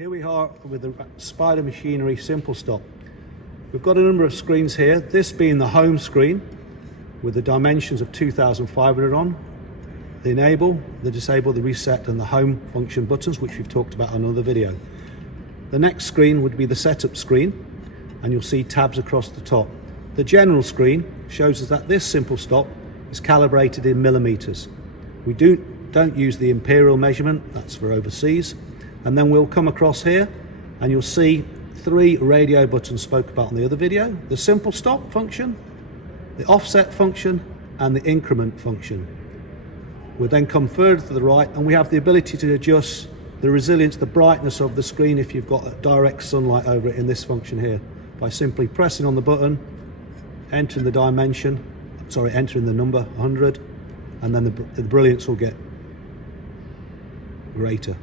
Here we are with the Spida Machinery Simple Stop. We've got a number of screens here, this being the home screen with the dimensions of 2500 on, the enable, the disable, the reset and the home function buttons, which we've talked about in another video. The next screen would be the setup screen, and you'll see tabs across the top. The general screen shows us that this Simple Stop is calibrated in millimeters. We don't use the imperial measurement, that's for overseas. And then we'll come across here and you'll see three radio buttons spoke about in the other video: the Simple Stop function, the offset function and the increment function. We'll then come further to the right and we have the ability to adjust the resilience, the brightness of the screen if you've got direct sunlight over it in this function here, by simply pressing on the button, entering the entering the number 100, and then the brilliance will get greater.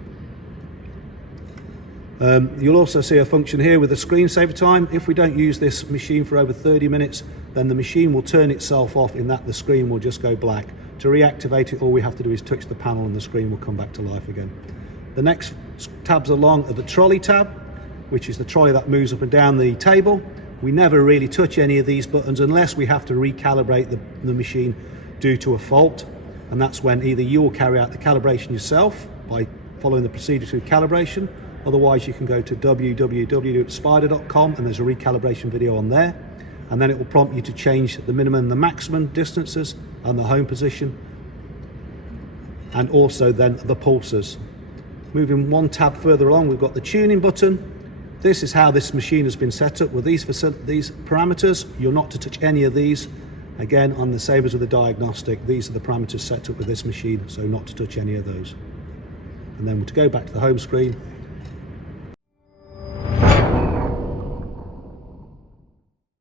You'll also see a function here with the screensaver time. If we don't use this machine for over 30 minutes, then the machine will turn itself off in that the screen will just go black. To reactivate it, all we have to do is touch the panel and the screen will come back to life again. The next tabs along are the trolley tab, which is the trolley that moves up and down the table. We never really touch any of these buttons unless we have to recalibrate the machine due to a fault, and that's when either you will carry out the calibration yourself by following the procedure through calibration. Otherwise, you can go to www.spida.com and there's a recalibration video on there, and then it will prompt you to change the minimum and the maximum distances and the home position, and also then the pulses. Moving one tab further along, we've got the tuning button. This is how this machine has been set up with these parameters. You're not to touch any of these. Again, on the same as with the diagnostic, these are the parameters set up with this machine, so not to touch any of those. And then to go back to the home screen,